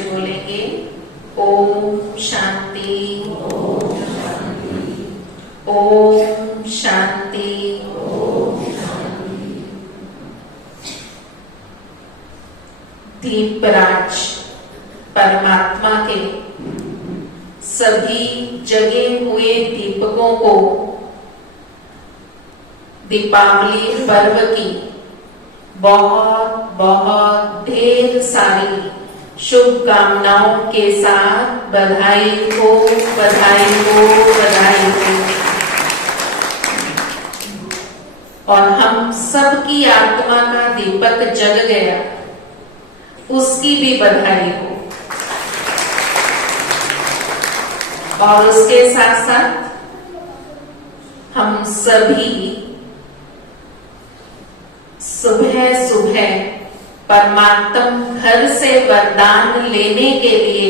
से बोलेंगे ओम शांति, ओम शांति। दीपराज परमात्मा के सभी जगे हुए दीपकों को दीपावली पर्व की बहुत बहुत ढेर सारी शुभकामनाओं के साथ बधाई हो, बधाई हो, बधाई हो। और हम सबकी आत्मा का दीपक जग गया, उसकी भी बधाई हो। और उसके साथ साथ हम सभी सुबह सुबह परमात्म घर से वरदान लेने के लिए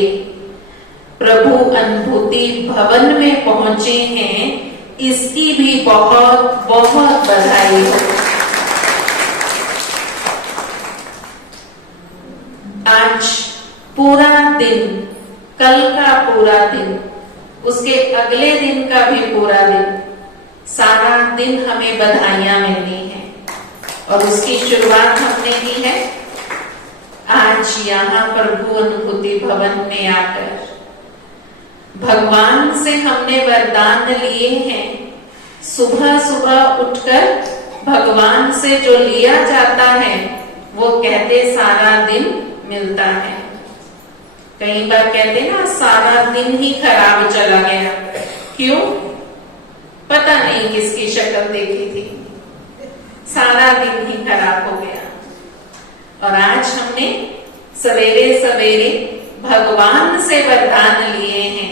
प्रभु अनुभूति भवन में पहुंचे हैं, इसकी भी बहुत बहुत बधाई हो। आज पूरा दिन, कल का पूरा दिन, उसके अगले दिन का भी पूरा दिन, सारा दिन हमें बधाइयां मिलनी है। और उसकी शुरुआत हमने की है आज यहाँ प्रभु अनुभूति भवन में आकर। भगवान से हमने वरदान लिए हैं। सुबह सुबह उठकर भगवान से जो लिया जाता है वो कहते सारा दिन मिलता है। कई बार कहते ना सारा दिन ही खराब चला गया। क्यों? पता नहीं किसकी शक्ल देखी थी, सारा दिन ही खराब हो गया। और आज हमने सवेरे सवेरे भगवान से वरदान लिए हैं।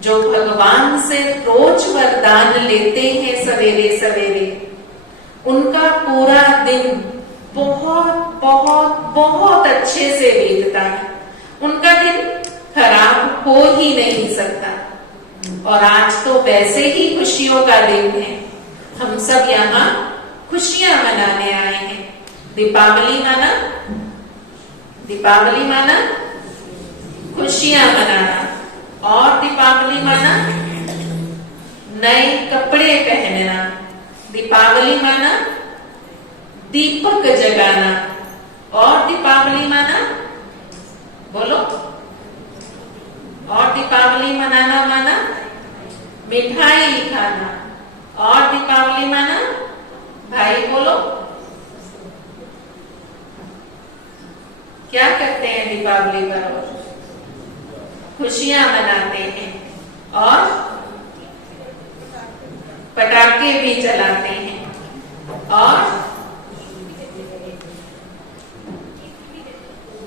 जो भगवान से रोज वरदान लेते हैं सवेरे सवेरे, उनका पूरा दिन बहुत बहुत बहुत अच्छे से बीतता है। उनका दिन खराब हो ही नहीं सकता। और आज तो वैसे ही खुशियों का दिन है। हम सब यहाँ खुशियां मनाने आए हैं। दीपावली माना, दीपावली माना खुशियां मनाना। और दीपावली माना नए कपड़े पहनना। दीपावली माना दीपक जगाना। और दीपावली माना, बोलो, और दीपावली मनाना माना मिठाई खाना। और दीपावली माना, भाई बोलो, क्या करते हैं दीपावली पर? खुशियां मनाते हैं और पटाखे भी चलाते हैं और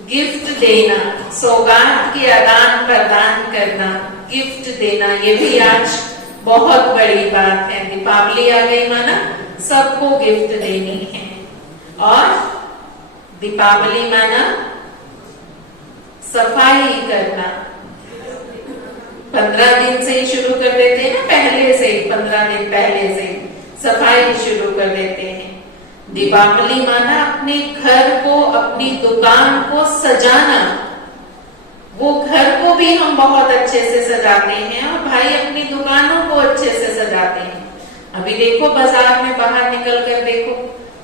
गिफ्ट देना, सौगात की आदान प्रदान करना, गिफ्ट देना, ये भी आज बहुत बड़ी बात है। दीपावली आ गई माना सबको गिफ्ट देनी है। और दीपावली माना सफाई करना। 15 दिन से ही शुरू कर देते हैं ना, पहले से 15 दिन पहले से सफाई शुरू कर देते हैं। दीपावली माना अपने घर को, अपनी दुकान को सजाना। वो घर को भी हम बहुत अच्छे से सजाते हैं और भाई अपनी दुकानों को अच्छे से सजाते हैं। अभी देखो बाजार में बाहर निकल कर देखो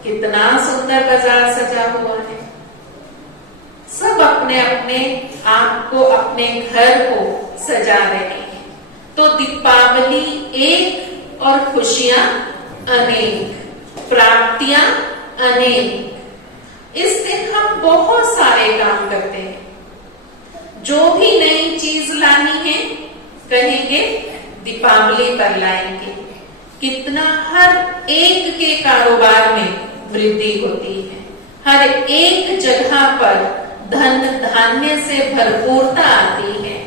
कितना सुंदर बाजार सजा हुआ है। सब अपने अपने आप को, अपने घर को सजा रहे हैं। तो दीपावली एक और खुशियां अनेक, प्राप्तियां अनेक। इस दिन हम बहुत सारे काम करते हैं। जो भी नई चीज लानी है कहेंगे दीपावली पर लाएंगे। कितना हर एक के कारोबार में वृद्धि होती है। हर एक जगह पर धन धान्य से भरपूरता आती है।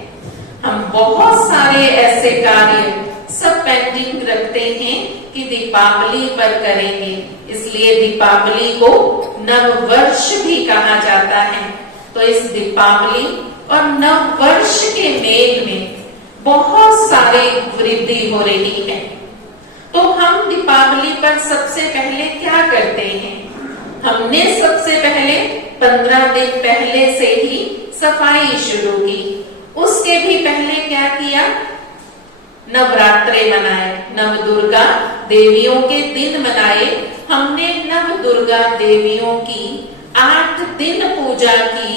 हम बहुत सारे ऐसे कार्य सब पेंडिंग रखते हैं कि दीपावली पर करेंगे। इसलिए दीपावली को नव वर्ष भी कहा जाता है। तो इस दीपावली और नव वर्ष के मेल में बहुत सारी वृद्धि हो रही है। तो हम दीपावली पर सबसे पहले क्या करते हैं? हमने सबसे पहले 15 दिन पहले से ही सफाई शुरू की। उसके भी पहले क्या किया? नवरात्रे मनाए, नव दुर्गा देवियों के दिन मनाए। हमने नव दुर्गा देवियों की 8 दिन पूजा की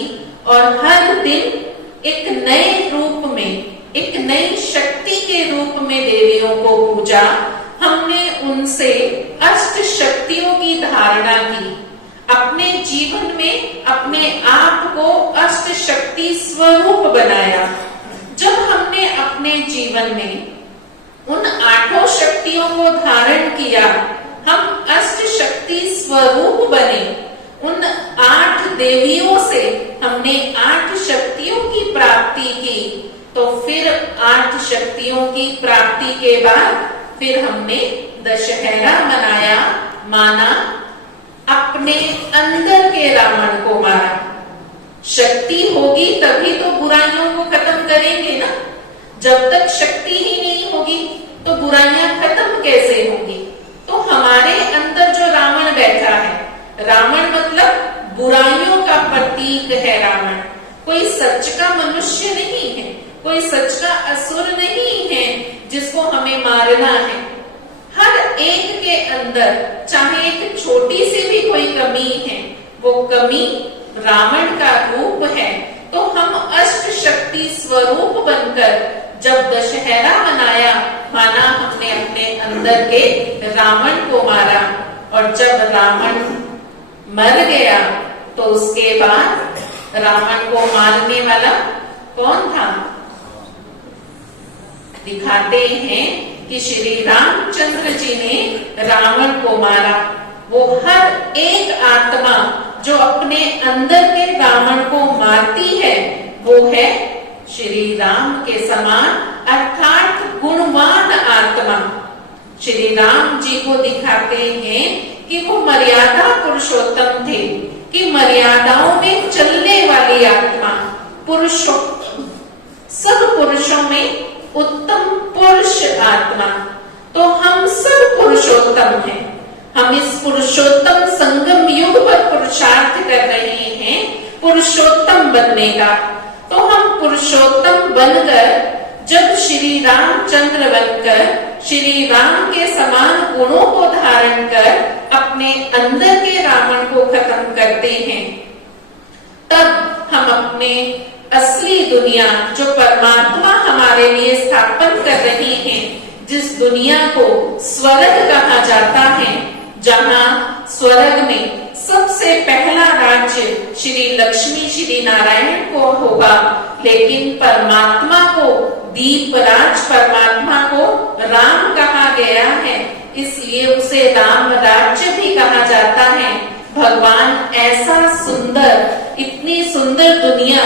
और हर दिन एक नए रूप में, एक नई शक्ति के रूप में देवियों को पूजा। हमने उनसे अष्ट शक्तियों की धारणा की। अपने जीवन में अपने आप को अष्ट शक्ति स्वरूप बनाया। जब हमने अपने जीवन में उन 8 शक्तियों को धारण किया, हम अष्ट शक्ति स्वरूप बने। उन 8 देवियों से हमने 8 शक्तियों की प्राप्ति की। तो फिर 8 शक्तियों की प्राप्ति के बाद फिर हमने दशहरा मनाया, माना, अपने अंदर के रावण को मारा। शक्ति होगी तभी तो बुराइयों को खत्म करेंगे ना। जब तक शक्ति ही नहीं होगी तो बुराइयां खत्म कैसे होंगी? तो हमारे अंदर जो रावण बैठा है, रावण मतलब बुराइयों का प्रतीक है। रावण कोई सच का मनुष्य नहीं है, कोई सच का असुर नहीं है जिसको हमें मारना है। हर एक के अंदर चाहे एक छोटी सी भी कोई कमी है, वो कमी रावण का रूप है। तो हम अष्ट शक्ति स्वरूप बनकर जब दशहरा मनाया, माना हमने अपने अंदर के रावण को मारा। और जब रावण मर गया तो उसके बाद रावण को मारने वाला कौन था? दिखाते हैं कि श्री रामचंद्र जी ने रावण को मारा। वो हर एक आत्मा जो अपने अंदर के रावण को मारती है, वो है श्री राम के समान, अर्थात गुणवान आत्मा। श्री राम जी को दिखाते हैं कि वो मर्यादा पुरुषोत्तम थे, कि मर्यादाओं में चलने वाली आत्मा, पुरुषोत्तम, सब पुरुषों में उत्तम पुरुष आत्मा। तो हम सब पुरुषोत्तम हैं। हम इस पुरुषोत्तम संगम युग पर पुरुषार्थ कर रहे हैं पुरुषोत्तम बनने का। तो हम पुरुषोत्तम बनकर जब श्री रामचंद्र बनकर श्री राम के समान गुणों को धारण कर अपने अंदर के रावण को खत्म करते हैं, तब हम अपने असली दुनिया जो परमात्मा हमारे लिए स्थापन कर रही है, जिस दुनिया को स्वर्ग कहा जाता है, जहाँ स्वर्ग में सबसे पहला राज्य श्री लक्ष्मी श्री नारायण को होगा, लेकिन परमात्मा को, दीपराज परमात्मा को राम कहा गया है, इसलिए उसे राम राज्य भी कहा जाता है। भगवान ऐसा सुंदर, इतनी सुंदर दुनिया,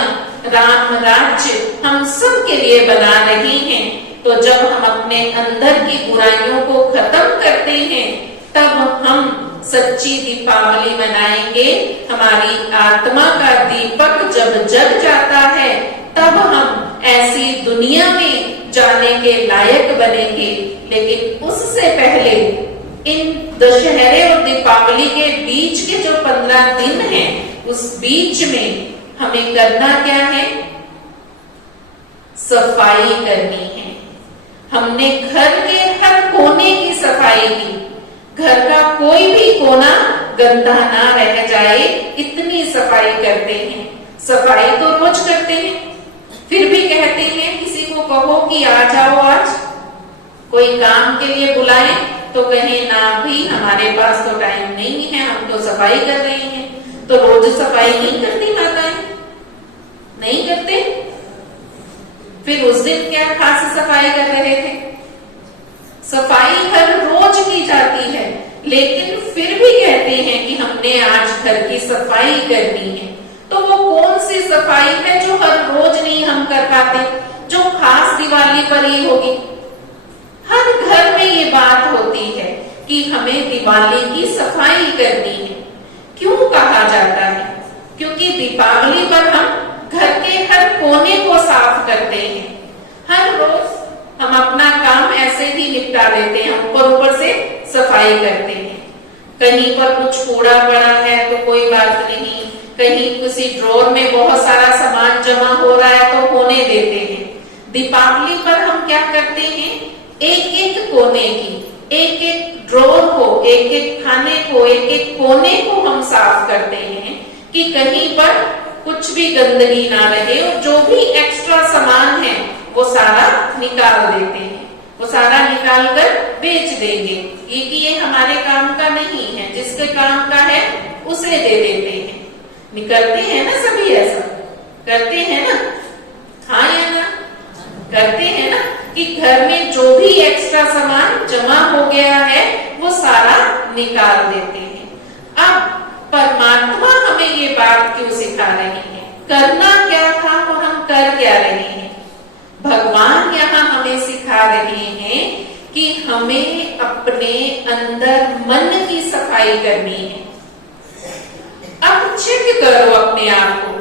राम राज्य हम सब के लिए बना रहे हैं। तो जब हम अपने अंदर की बुराइयों को खत्म करते हैं, तब हम सच्ची दीपावली मनाएंगे। हमारी आत्मा का दीपक जब जग जाता है, तब हम ऐसी दुनिया में जाने के लायक बनेंगे। लेकिन उससे पहले इन दशहरे और दीपावली के बीच के जो 15 दिन हैं, उस बीच में हमें करना क्या है? सफाई करनी है। हमने घर के हर कोने की सफाई की। घर का कोई भी कोना गंदा ना रह जाए, इतनी सफाई करते हैं। सफाई तो रोज करते हैं, फिर भी कहते हैं किसी को कहो कि आ जाओ आज, कोई काम के लिए बुलाए तो कहे ना भी, हमारे पास तो टाइम नहीं है, हम तो सफाई कर रहे हैं। तो रोज सफाई नहीं करती माताएं, नहीं करते। फिर उस दिन क्या खास सफाई कर रहे थे? सफाई हर रोज की जाती है, लेकिन फिर भी कहते हैं कि हमने आज घर की सफाई करनी है। तो वो कौन सी सफाई है जो हर रोज नहीं हम कर पाते, जो खास दिवाली पर ही होगी? हर घर में ये बात होती है कि हमें दिवाली की सफाई करनी है। क्यों कहा जाता है? क्योंकि दीपावली पर हम घर के हर कोने को साफ करते हैं। हर रोज हम अपना काम ऐसे ही निपटा देते हैं, ऊपर से सफाई करते हैं। कहीं पर कुछ कूड़ा पड़ा है तो कोई बात नहीं, कहीं किसी ड्रॉर में बहुत सारा सामान जमा हो रहा है तो होने देते हैं। दीपावली पर हम क्या करते हैं, एक एक कोने की, एक एक ड्रॉर को, एक एक खाने को, एक एक कोने को हम साफ करते हैं कि कहीं पर कुछ भी गंदगी ना रहे, और जो भी एक्स्ट्रा सामान है वो सारा निकाल देते हैं, वो सारा निकाल कर बेच देंगे। ये हमारे काम का नहीं है, जिसके काम का है उसे दे देते हैं। निकलते हैं ना सभी, ऐसा करते हैं ना, हाँ या ना, करते हैं ना कि घर में जो भी एक्स्ट्रा सामान जमा हो गया है वो सारा निकाल देते हैं। अब परमात्मा हमें ये बात क्यों सिखा रहे हैं, करना क्या था और हम कर क्या रहे हैं। भगवान यहाँ हमें सिखा रहे हैं कि हमें अपने अंदर मन की सफाई करनी है। अब चेक करो अपने आप को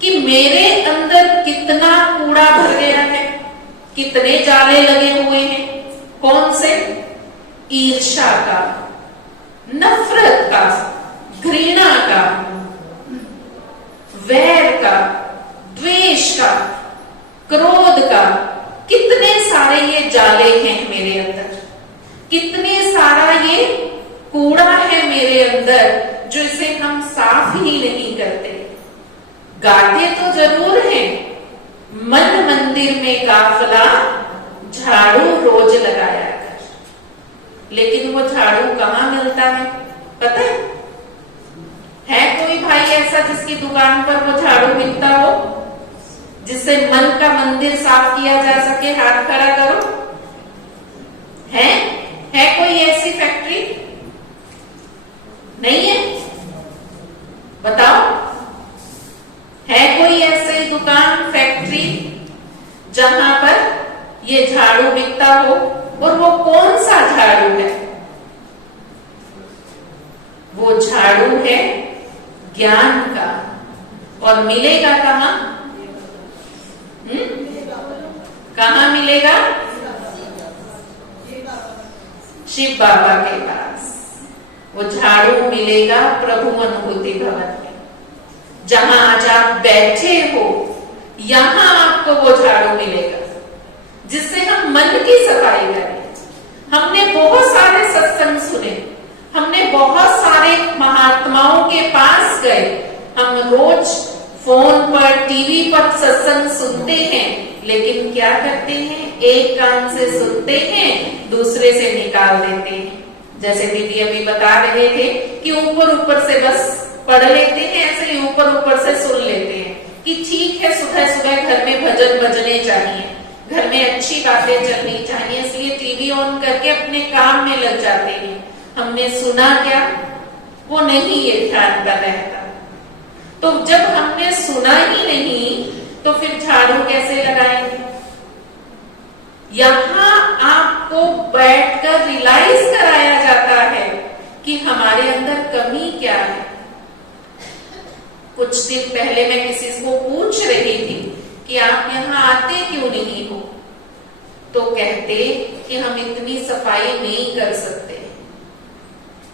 कि मेरे अंदर कितना कूड़ा भर गया है, कितने जाले लगे हुए हैं। कौन से? ईर्ष्या का, नफरत का, घृणा का, वैर का, द्वेष का, क्रोध का, कितने सारे ये जाले हैं मेरे अंदर, कितने सारा ये कूड़ा है मेरे अंदर जो इसे हम साफ ही नहीं करते। गाते तो जरूर हैं, मन मंदिर में काफला झाड़ू रोज लगाया कर, लेकिन वो झाड़ू कहाँ मिलता है पता है कोई भाई ऐसा जिसकी दुकान पर वो झाड़ू मिलता हो, जिससे मन का मंदिर साफ किया जा सके? हाथ खड़ा करो। है कोई ऐसी फैक्ट्री? नहीं है? बताओ, है कोई ऐसी दुकान, फैक्ट्री जहां पर ये झाड़ू बिकता हो? और वो कौन सा झाड़ू है? वो झाड़ू है ज्ञान का। और मिलेगा कहां? कहां मिलेगा? शिव बाबा के पास। वो झाड़ू मिलेगा प्रभु अनुभूति भवन में, जहां आज आप बैठे हो, यहां आपको वो झाड़ू मिलेगा जिससे हम मन की सफाई करें। हमने बहुत सारे सत्संग सुने, हमने बहुत सारे महात्माओं के पास गए, हम रोज फोन पर, टीवी पर सत्संग सुनते हैं, लेकिन क्या करते हैं? एक कान से सुनते हैं, दूसरे से निकाल देते हैं। जैसे दीदी अभी बता रहे थे कि ऊपर ऊपर से बस पढ़ लेते हैं, ऐसे ही ऊपर ऊपर से सुन लेते हैं कि ठीक है, सुबह सुबह घर में भजन बजने चाहिए, घर में अच्छी बातें चलनी चाहिए, इसलिए टीवी ऑन करके अपने काम में लग जाते हैं। हमने सुना क्या? वो नहीं ये ध्यान पर रहता। तो जब हमने सुना ही नहीं तो फिर झाड़ू कैसे लगाएंगे? यहां आपको बैठकर रियलाइज कराया जाता है कि हमारे अंदर कमी क्या है। कुछ दिन पहले मैं किसी को पूछ रही थी कि आप यहाँ आते क्यों नहीं हो, तो कहते कि हम इतनी सफाई नहीं कर सकते,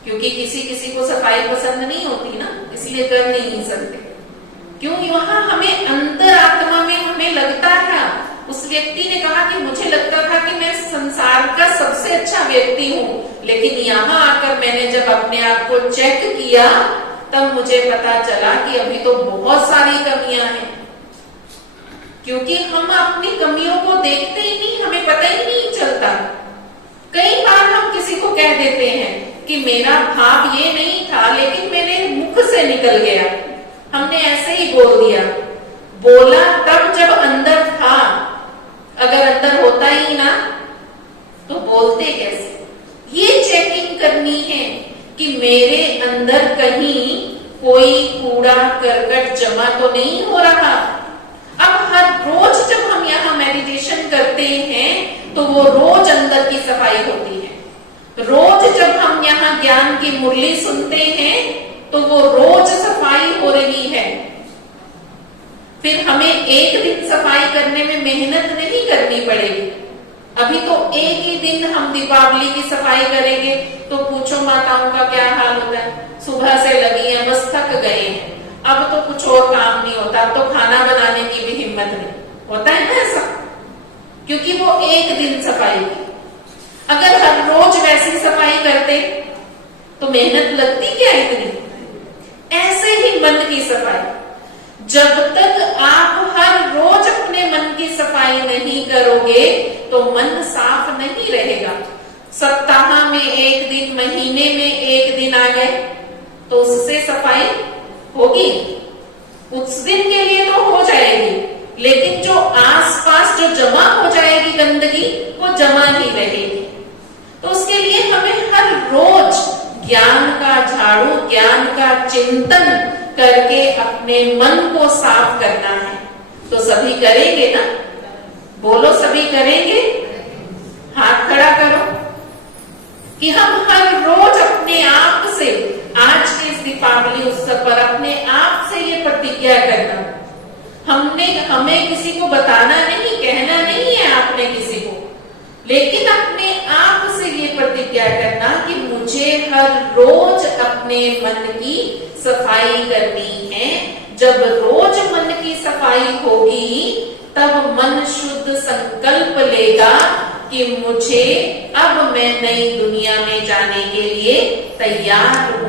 क्योंकि किसी किसी को सफाई पसंद नहीं होती ना, इसलिए कर नहीं सकते। क्यों? वहां हमें अंतर आत्मा में हमें लगता था, उस व्यक्ति ने कहा कि मुझे लगता था कि मैं संसार का सबसे अच्छा व्यक्ति हूँ, लेकिन यहाँ आकर मैंने जब अपने आप को चेक किया तब मुझे पता चला कि अभी तो बहुत सारी कमियां हैं। क्योंकि हम अपनी कमियों को देखते ही नहीं, हमें पता ही नहीं चलता। कई बार हम किसी को कह देते हैं कि मेरा भाव ये नहीं था, लेकिन मेरे मुख से निकल गया, हमने ऐसे ही बोल दिया। बोला तब जब अंदर था, अगर अंदर होता ही ना तो बोलते कैसे? ये चेकिंग करनी है कि मेरे अंदर कहीं कोई कूड़ा करकट जमा तो नहीं हो रहा। अब हर रोज जब हम यहाँ मेडिटेशन करते हैं तो वो रोज अंदर की सफाई होती है। रोज जब हम यहाँ ज्ञान की मुरली सुनते हैं तो वो रोज सफाई हो रही है। फिर हमें एक दिन सफाई करने में मेहनत नहीं करनी पड़ेगी। अभी तो एक ही दिन हम दीपावली की सफाई करेंगे तो पूछो माताओं का क्या हाल होता है। सुबह से लगी है, बस थक गए हैं, अब तो कुछ और काम नहीं होता, अब तो खाना बनाने की भी हिम्मत नहीं होता है ना ऐसा, क्योंकि वो एक दिन सफाई की। अगर हर रोज वैसी सफाई करते तो मेहनत लगती क्या इतनी? ऐसे ही मन की सफाई, जब तक आप हर रोज अपने मन की सफाई नहीं करोगे तो मन साफ नहीं रहेगा। सप्ताह में एक दिन, महीने में एक दिन आ गए तो उससे सफाई होगी? उस दिन के लिए तो हो जाएगी, लेकिन जो आसपास जो जमा हो जाएगी गंदगी, वो जमा नहीं रहेगी। तो उसके लिए हमें हर रोज ज्ञान का झाड़ू, ज्ञान का चिंतन करके अपने मन को साफ करना है। तो सभी करेंगे ना? बोलो, सभी करेंगे? हाथ खड़ा करो कि हम हर रोज अपने आप से, आज के इस दीपावली उत्सव पर अपने आप से ये प्रतिज्ञा करना। हमें किसी को बताना नहीं, कहना नहीं है आपने किसी को, लेकिन अपने आप से ये प्रतिज्ञा करना कि मुझे हर रोज अपने मन की सफाई करनी है। जब रोज मन की सफाई होगी तब मन शुद्ध संकल्प लेगा कि मुझे अब मैं नई दुनिया में जाने के लिए तैयार हूं।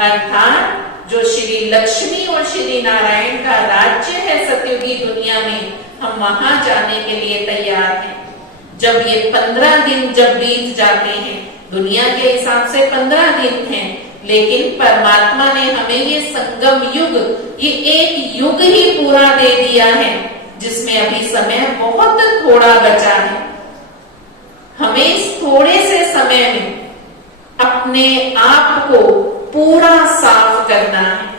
अर्थात जो श्री लक्ष्मी और श्री नारायण का राज्य है सतयुगी दुनिया में, हम वहां जाने के लिए तैयार हैं। जब ये 15 दिन जब बीत जाते हैं, दुनिया के हिसाब से 15 दिन हैं, लेकिन परमात्मा ने हमें ये संगम युग, ये एक युग ही पूरा दे दिया है, जिसमें अभी समय बहुत थोड़ा बचा है। हमें इस थोड़े से समय में अपने आप को पूरा साफ करना है।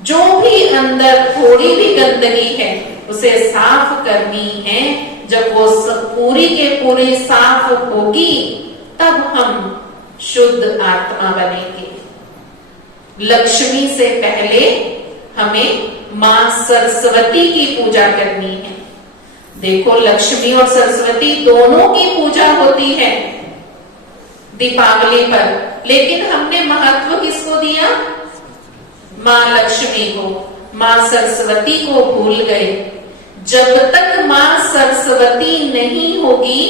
जो भी अंदर थोड़ी भी गंदगी है उसे साफ करनी है। जब वो पूरी के पूरी साफ होगी तब हम शुद्ध आत्मा बनेंगे। लक्ष्मी से पहले हमें मां सरस्वती की पूजा करनी है। देखो, लक्ष्मी और सरस्वती दोनों की पूजा होती है दीपावली पर, लेकिन हमने महत्व किसको दिया? मां लक्ष्मी को, मां सरस्वती को भूल गए। जब तक मां सरस्वती नहीं होगी,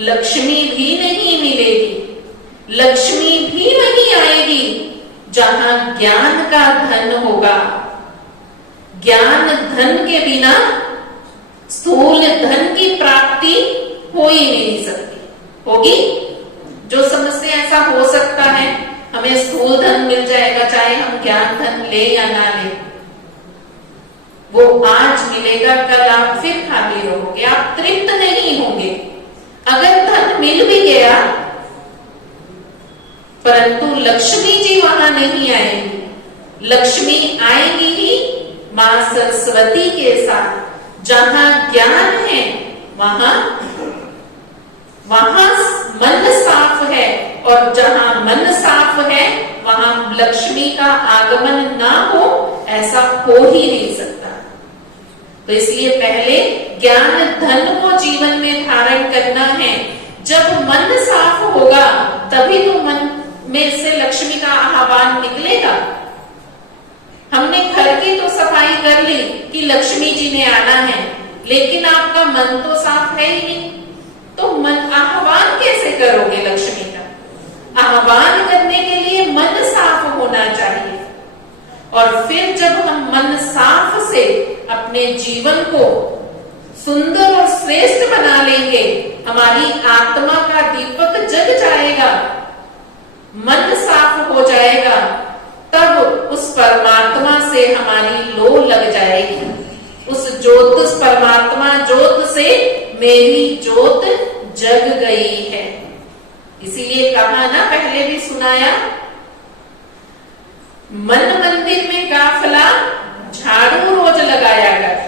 लक्ष्मी भी नहीं मिलेगी। लक्ष्मी भी नहीं आएगी जहां ज्ञान का धन होगा। ज्ञान धन के बिना स्थूल धन की प्राप्ति हो ही नहीं सकती। होगी? जो समझते ऐसा हो सकता है, हमें स्थूल धन मिल जाएगा चाहे हम ज्ञान धन ले या ना ले, वो आज मिलेगा, कल आप फिर खाली रहोगे, आप तृप्त नहीं होंगे। अगर धन मिल भी गया परंतु लक्ष्मी जी वहां नहीं आएंगी। लक्ष्मी आएंगी ही मां सरस्वती के साथ। जहां ज्ञान है वहां मन साफ है, और जहां मन साफ है वहां लक्ष्मी का आगमन ना हो, ऐसा हो ही नहीं सकता। तो इसलिए पहले ज्ञान धन को जीवन में धारण करना है। जब मन साफ होगा तभी तो मन में से लक्ष्मी का आह्वान निकलेगा। हमने घर की तो सफाई कर ली कि लक्ष्मी जी ने आना है, लेकिन आपका मन तो साफ है ही नहीं, तो मन आह्वान कैसे करोगे लक्ष्मी का? आह्वान करने के लिए मन साफ होना चाहिए। और फिर जब हम मन साफ से अपने जीवन को सुंदर और श्रेष्ठ बना लेंगे, हमारी आत्मा का दीपक जग जाएगा, मन साफ हो जाएगा, तब उस परमात्मा से हमारी लो लग जाएगी। उस ज्योत, उस परमात्मा ज्योत से मेरी ज्योत जग गई है। इसीलिए कहा ना, पहले भी सुनाया, मन मंदिर में काफला झाड़ू रोज लगाया कर,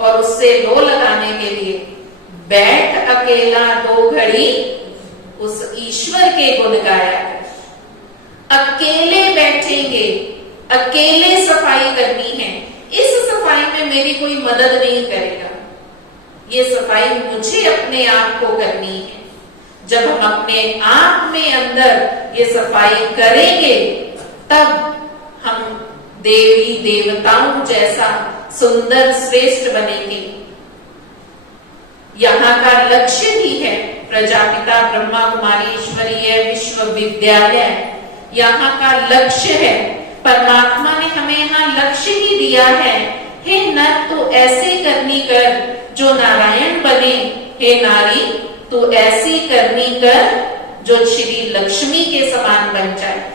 और उससे लो लगाने के लिए बैठ अकेला 2 घड़ी उस ईश्वर के गुण गाया कर। अकेले बैठेंगे, अकेले सफाई करनी है। इस सफाई में मेरी कोई मदद नहीं करेगा, ये सफाई मुझे अपने आप को करनी है। जब हम अपने आप में अंदर ये सफाई करेंगे तब हम देवी देवताओं जैसा सुंदर श्रेष्ठ बनेंगे। यहाँ का लक्ष्य ही है प्रजापिता ब्रह्मा कुमारी ईश्वरीय विश्वविद्यालय। यहाँ का लक्ष्य है, परमात्मा ने हमें यहाँ लक्ष्य ही दिया है, हे नर तू ऐसे करनी कर जो नारायण बने, हे नारी तू ऐसी करनी कर जो श्री लक्ष्मी के समान बन जाए।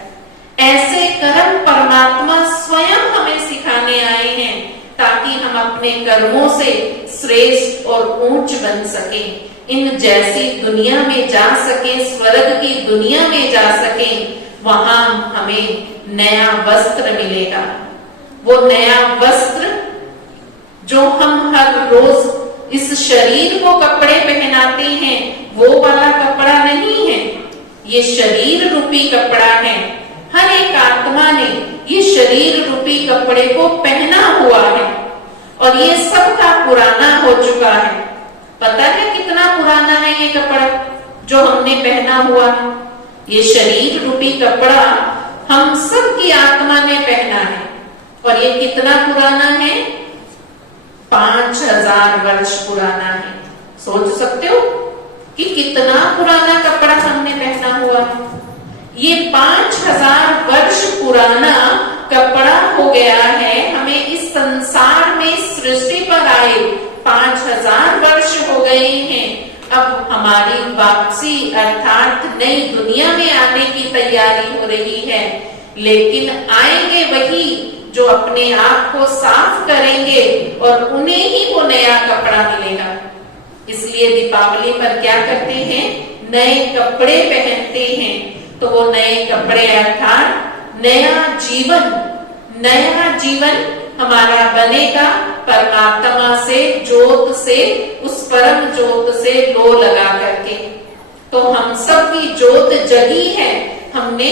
ऐसे कर्म परमात्मा स्वयं हमें सिखाने आए हैं ताकि हम अपने कर्मों से श्रेष्ठ और ऊंच बन सके, इन जैसी दुनिया में जा सके, स्वर्ग की दुनिया में जा सके। वहां हमें नया वस्त्र मिलेगा। वो नया वस्त्र जो हम हर रोज इस शरीर को कपड़े पहनाते हैं, वो वाला कपड़ा नहीं है, ये शरीर रूपी कपड़ा है। हर एक आत्मा ने ये शरीर रूपी कपड़े को पहना हुआ है और ये सबका पुराना हो चुका है। पता है कितना पुराना है ये कपड़ा जो हमने पहना हुआ है? ये शरीर रूपी कपड़ा हम सब की आत्मा ने पहना है और ये कितना पुराना है? 5000 वर्ष पुराना है। सोच सकते हो कि कितना पुराना कपड़ा हमने पहना हुआ है। ये 5000 वर्ष पुराना कपड़ा हो गया है। हमें इस संसार में सृष्टि पर आए 5000 वर्ष हो गए हैं। अब हमारी वापसी अर्थात नई दुनिया में आने की तैयारी हो रही है, लेकिन आएंगे वही जो अपने आप को साफ करेंगे और उन्हें ही वो नया कपड़ा मिलेगा। इसलिए दीपावली पर क्या करते हैं? नए कपड़े पहनते हैं। तो वो नए कपड़े अर्थात नया जीवन हमारा बनेगा परमात्मा से, ज्योत से, उस परम ज्योत से लो लगा करके। तो हम सब की ज्योत जगी है, हमने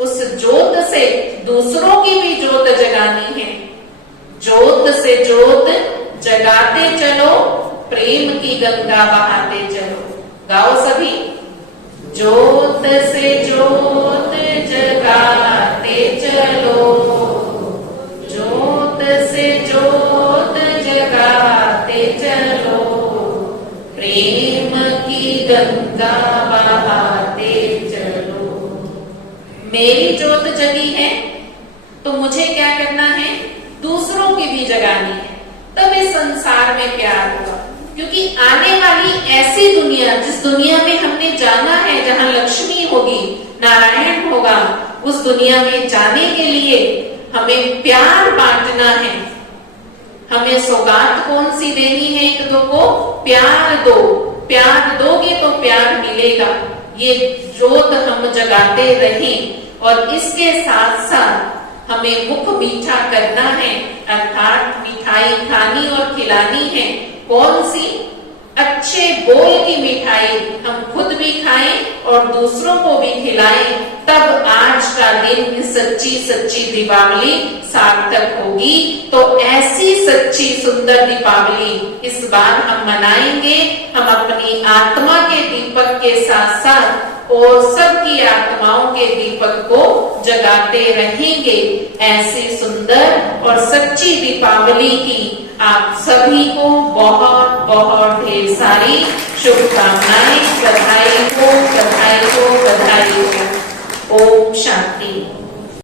उस ज्योत से दूसरों की भी ज्योत जगानी है। ज्योत से ज्योत जगाते चलो, प्रेम की गंगा बहाते चलो। गाओ सभी। ज्योत से ज्योत जगाते चलो, ज्योत से ज्योत जगाते चलो, प्रेम की गंगा बहाते चलो। मेरी ज्योत जगी है तो मुझे क्या करना है? दूसरों की भी जगानी है, तब इस संसार में प्यार होगा। क्योंकि आने वाली ऐसी दुनिया, जिस दुनिया में हमने जाना है, जहां लक्ष्मी होगी, नारायण होगा, उस दुनिया में जाने के लिए हमें प्यार बांटना है। हमें सौगात कौन सी देनी है? एक दो को प्यार दो। प्यार दोगे तो प्यार मिलेगा। ये ज्योत हम जगाते रहें और इसके साथ साथ हमें मुख मीठा करना है, अर्थात मिठाई खानी और खिलानी है। कौन सी? अच्छे बोल की मिठाई हम खुद भी खाएं और दूसरों को भी खिलाएं। तब आज का दिन सच्ची सच्ची दीपावली सार्थक होगी। तो ऐसी सच्ची सुंदर दीपावली इस बार हम मनाएंगे। हम अपनी आत्मा के दीपक के साथ साथ और सबकी आत्माओं के दीपक को जगाते रहेंगे। ऐसी सुंदर और सच्ची दीपावली की आप सभी को बहुत बहुत ढेर सारी शुभकामनाएं। बधाई हो, बधाई हो, बधाई हो। ओम शांति।